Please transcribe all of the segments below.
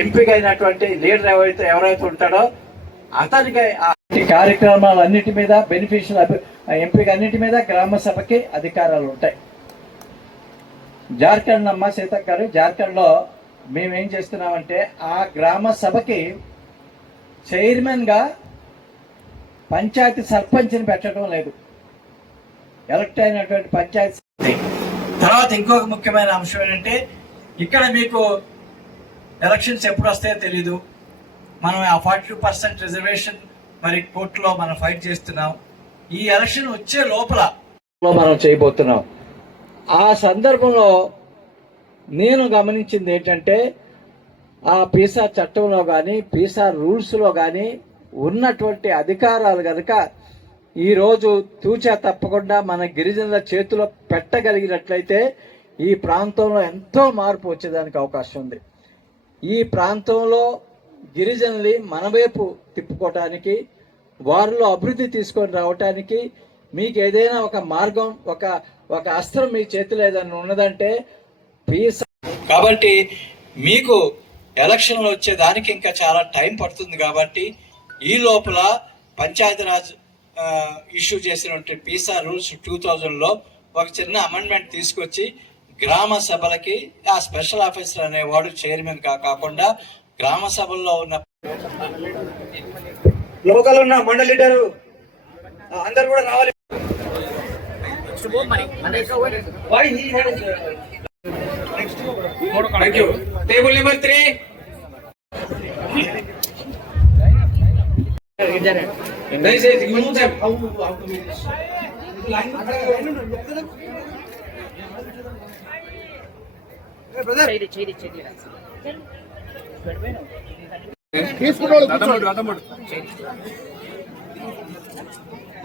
ఎంపికైనటువంటి leader ఎవరైతే ఉంటాడో అతనికి కార్యక్రమాలన్నిటి మీద బెనిఫిషియల్ ఎంపిక అన్నిటి మీద గ్రామ సభకి అధికారాలు ఉంటాయి. జార్ఖండ్ అమ్మ సీతక్క గారు, జార్ఖండ్లో మేమేం చేస్తున్నామంటే ఆ గ్రామ సభకి చైర్మన్గా పంచాయతీ సర్పంచ్ని పెట్టడం లేదు, ఎలక్ట్ అయినటువంటి పంచాయతీ. తర్వాత ఇంకొక ముఖ్యమైన అంశం ఏంటంటే ఇక్కడ మీకు ఎలక్షన్స్ ఎప్పుడు వస్తాయో తెలీదు. మనం ఆ 42% రిజర్వేషన్ మరి కోర్టులో మనం ఫైట్ చేస్తున్నాం. ఈ ఎలక్షన్ వచ్చే లోపల మనం చేయబోతున్నాం. ఆ సందర్భంలో నేను గమనించింది ఏంటంటే ఆ పీసా చట్టంలో కానీ పీసా రూల్స్లో కానీ ఉన్నటువంటి అధికారాలు కనుక ఈరోజు తూచా తప్పకుండా మన గిరిజనుల చేతిలో పెట్టగలిగినట్లయితే ఈ ప్రాంతంలో ఎంతో మార్పు వచ్చేదానికి అవకాశం ఉంది. ఈ ప్రాంతంలో గిరిజనుల్ని మన వైపు తిప్పుకోవటానికి, వారిలో అభివృద్ధి తీసుకొని రావటానికి మీకు ఏదైనా ఒక మార్గం, ఒక అస్త్రం మీ చేతిలో ఏదైనా ఉన్నదంటే పీసా. కాబట్టి మీకు ఎలక్షన్లు వచ్చేదానికి ఇంకా చాలా టైం పడుతుంది. కాబట్టి ఈ లోపల పంచాయతీరాజ్ ఇష్యూ చేసినటువంటి పీసా రూల్స్ 2000లో ఒక చిన్న అమెండ్మెంట్ తీసుకొచ్చి గ్రామ సభలకి ఆ స్పెషల్ ఆఫీసర్ అనేవాడు చైర్మన్ కాకుండా గ్రామ సభల్లో ఉన్న లోకల్ ఉన్న మండలి లీడరు అందరు కూడా రావాలి. టేబుల్ నెంబర్ 3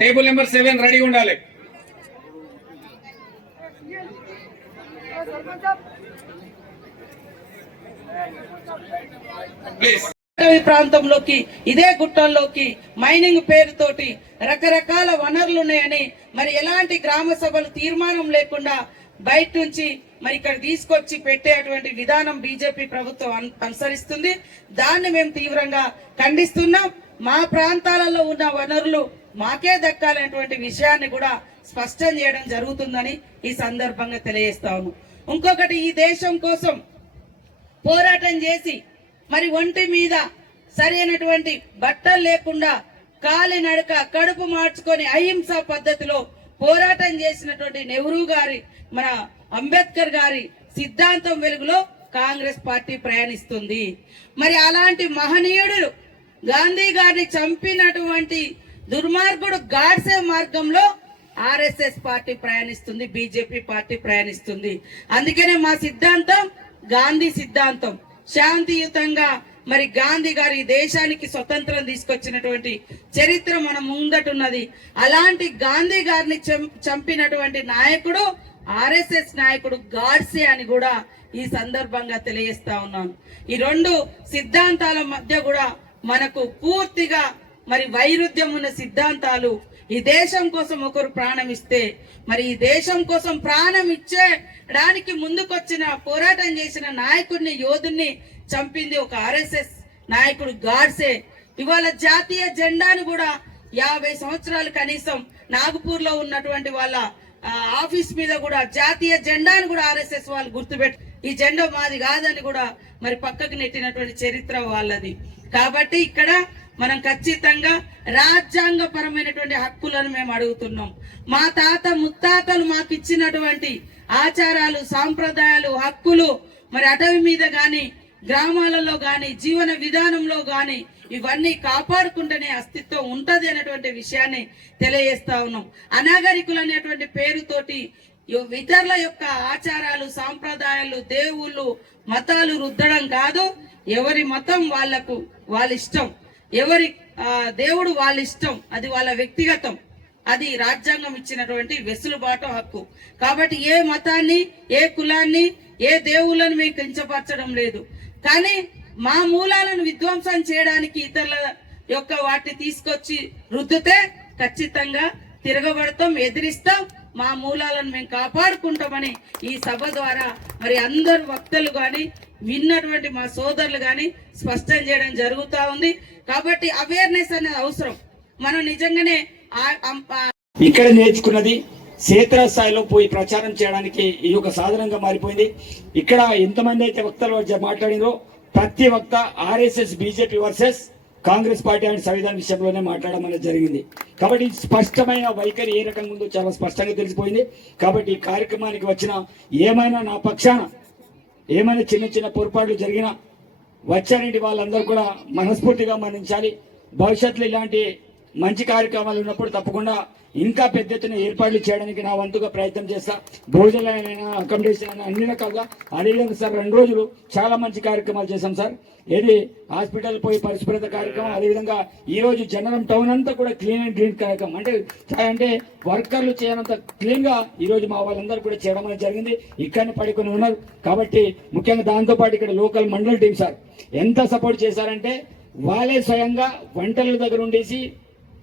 టేబుల్ నెంబర్ 7 రెడీగా ఉండాలి. ప్రాంతంలోకి ఇదే గుట్టల్లోకి మైనింగ్ పేరుతోటి రకరకాల వనరులు ఉన్నాయని మరి ఎలాంటి గ్రామ సభలు తీర్మానం లేకుండా బయట నుంచి మరి ఇక్కడ తీసుకొచ్చి పెట్టేటువంటి విధానం బీజేపీ ప్రభుత్వం అనుసరిస్తుంది. దాన్ని మేము తీవ్రంగా ఖండిస్తున్నాం. మా ప్రాంతాలలో ఉన్న వనరులు మాకే దక్కాలనేటువంటి విషయాన్ని కూడా స్పష్టం చేయడం జరుగుతుందని ఈ సందర్భంగా తెలియజేస్తాము. ఇంకొకటి, ఈ దేశం కోసం పోరాటం చేసి మరి ఒంటి మీద సరైనటువంటి బట్టలు లేకుండా కాలినడక కడుపు మార్చుకొని అహింసా పద్ధతిలో పోరాటం చేసినటువంటి నెహ్రూ గారి, మన అంబేద్కర్ గారి సిద్ధాంతం వెలుగులో కాంగ్రెస్ పార్టీ ప్రయాణిస్తుంది. మరి అలాంటి మహనీయుడు గాంధీ గారిని చంపినటువంటి దుర్మార్గుడు గాడ్సే మార్గంలో ఆర్ఎస్ఎస్ పార్టీ ప్రయాణిస్తుంది, బీజేపీ పార్టీ ప్రయాణిస్తుంది. అందుకనే మా సిద్ధాంతం గాంధీ సిద్ధాంతం. శాంతియుతంగా మరి గాంధీ గారి దేశానికి స్వతంత్రం తీసుకొచ్చినటువంటి చరిత్ర మన ముందటున్నది. అలాంటి గాంధీ గారిని చంపినటువంటి నాయకుడు ఆర్ఎస్ఎస్ నాయకుడు గాడ్సే అని కూడా ఈ సందర్భంగా తెలియజేస్తా ఉన్నాను. ఈ రెండు సిద్ధాంతాల మధ్య కూడా మనకు పూర్తిగా మరి వైరుధ్యం ఉన్న సిద్ధాంతాలు. ఈ దేశం కోసం ఒకరు ప్రాణం ఇస్తే మరి ఈ దేశం కోసం ప్రాణం ఇచ్చేయడానికి ముందుకొచ్చిన పోరాటం చేసిన నాయకుడిని, యోధుని చంపింది ఒక ఆర్ఎస్ఎస్ నాయకుడు గాడ్సే. ఇవాళ జాతీయ జెండాను కూడా 50 సంవత్సరాలు కనీసం నాగపూర్ లో ఉన్నటువంటి వాళ్ళ ఆఫీస్ మీద కూడా జాతీయ జెండాను కూడా ఆర్ఎస్ఎస్ వాళ్ళు గుర్తుపెట్టి ఈ జెండా మాది కాదని కూడా మరి పక్కకు నెట్టినటువంటి చరిత్ర వాళ్ళది. కాబట్టి ఇక్కడ మనం ఖచ్చితంగా రాజ్యాంగ పరమైనటువంటి హక్కులను మేము అడుగుతున్నాం. మా తాత ముత్తాతలు మాకు ఇచ్చినటువంటి ఆచారాలు, సాంప్రదాయాలు, హక్కులు మరి అటవీ మీద గాని, గ్రామాలలో గాని, జీవన విధానంలో గాని ఇవన్నీ కాపాడుకుంటేనే అస్తిత్వం ఉంటది అనేటువంటి విషయాన్ని తెలియజేస్తా ఉన్నాం. అనాగరికులు అనేటువంటి పేరుతోటి ఇతరుల యొక్క ఆచారాలు, సాంప్రదాయాలు, దేవుళ్ళు, మతాలు రుద్దడం కాదు. ఎవరి మతం వాళ్లకు వాళ్ళ ఇష్టం, ఎవరి దేవుడు వాళ్ళ ఇష్టం, అది వాళ్ళ వ్యక్తిగతం. అది రాజ్యాంగం ఇచ్చినటువంటి వెసులుబాటు హక్కు. కాబట్టి ఏ మతాన్ని, ఏ కులాన్ని, ఏ దేవుళ్ళని మేము కించపరచడం లేదు. కానీ మా మూలాలను విధ్వంసం చేయడానికి ఇతరుల యొక్క వాటిని తీసుకొచ్చి రుద్దితే ఖచ్చితంగా తిరగబడతాం, ఎదిరిస్తాం. మా మూలాలను మేము కాపాడుకుంటామని ఈ సభ ద్వారా మరి అందరు వక్తలు కానీ విన్నటువంటి మా సోదరులు కానీ స్పష్టం చేయడం జరుగుతూ ఉంది. కాబట్టి అవేర్నెస్ అనేది అవసరం. మనం నిజంగానే ఇక్కడ నేర్చుకున్నది క్షేత్రస్థాయిలో పోయి ప్రచారం చేయడానికి ఇది ఒక సాధనంగా మారిపోయింది. ఇక్కడ ఎంతమంది అయితే వక్తలు మాట్లాడినో ప్రతి వక్త RSS BJP versus Congress party and సంవిధాన విషయంలోనే మాట్లాడడం అనేది జరిగింది. కాబట్టి స్పష్టమైన వైఖరి ఏ రకంగా ఉందో చాలా స్పష్టంగా తెలిసిపోయింది. కాబట్టి ఈ కార్యక్రమానికి వచ్చిన ఏమైనా నా పక్షాన ఏమైనా చిన్న చిన్న పొరపాట్లు జరిగినా వచ్చారంటే వాళ్ళందరూ కూడా మనస్ఫూర్తిగా మన్నించాలి. భవిష్యత్తులో ఇలాంటి మంచి కార్యక్రమాలు ఉన్నప్పుడు తప్పకుండా ఇంకా పెద్ద ఎత్తున ఏర్పాట్లు చేయడానికి నా వంతుగా ప్రయత్నం చేస్తా. భోజనాలైనా అకామిడేషన్ అయినా అన్ని రకాలుగా. అదేవిధంగా సార్ 2 రోజులు చాలా మంచి కార్యక్రమాలు చేశాం సార్. ఏది హాస్పిటల్ పోయి పరిశుభ్రత కార్యక్రమం, అదేవిధంగా ఈ రోజు జనరం టౌన్ అంతా కూడా క్లీన్ అండ్ గ్రీన్ కార్యక్రమం, అంటే వర్కర్లు చేయనంత క్లీన్ గా ఈ రోజు మా వాళ్ళందరూ కూడా చేయడం అనేది జరిగింది. ఇక్కడనే పడుకొని ఉన్నారు. కాబట్టి ముఖ్యంగా దాంతో పాటు ఇక్కడ లోకల్ మండల టీం సార్ ఎంత సపోర్ట్ చేశారంటే వాళ్ళే స్వయంగా వంటల దగ్గర ఉండేసి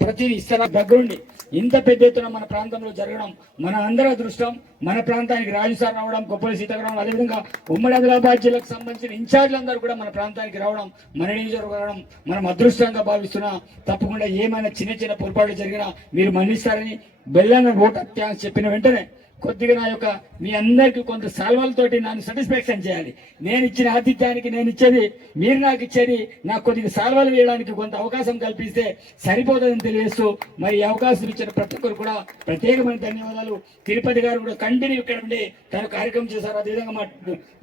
ప్రతిదీ ఇస్తారా దగ్గరుండి ఇంత పెద్ద ఎత్తున మన ప్రాంతంలో జరగడం మన అందరి అదృష్టం. మన ప్రాంతానికి రాజు సార్ రావడం, కొప్పలి సీతారాం, అదేవిధంగా ఉమ్మడి ఆదిలాబాద్ జిల్లాకు సంబంధించిన ఇన్ఛార్జ్లందరూ కూడా మన ప్రాంతానికి రావడం, మన నియోజకవర్గం మనం అదృష్టంగా భావిస్తున్నా. తప్పకుండా ఏమైనా చిన్న చిన్న పొరపాట్లు జరిగినా మీరు మన్నిస్తారని బెల్లాన ఓటు థ్యాంక్స్ చెప్పిన వెంటనే కొద్దిగా నా యొక్క మీ అందరికీ కొంత సాల్వాలతోటి నన్ను సాటిస్ఫాక్షన్ చేయాలి. నేను ఇచ్చిన ఆతిథ్యానికి నేను ఇచ్చేది, మీరు నాకు ఇచ్చేది, నాకు కొద్దిగా సాల్వాలు వేయడానికి కొంత అవకాశం కల్పిస్తే సరిపోతుందని తెలియజేస్తూ మరి ఈ అవకాశం ఇచ్చిన ప్రతి ఒక్కరు కూడా ప్రత్యేకమైన ధన్యవాదాలు. తిరుపతి గారు కూడా కంటిన్యూ ఇక్కడ ఉండి తన కార్యక్రమం చేశారు. అదేవిధంగా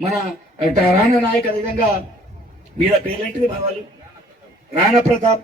మన రాణా నాయక్, అదేవిధంగా మీద పేర్లేంటిది మా వాళ్ళు రాణా ప్రతాప్,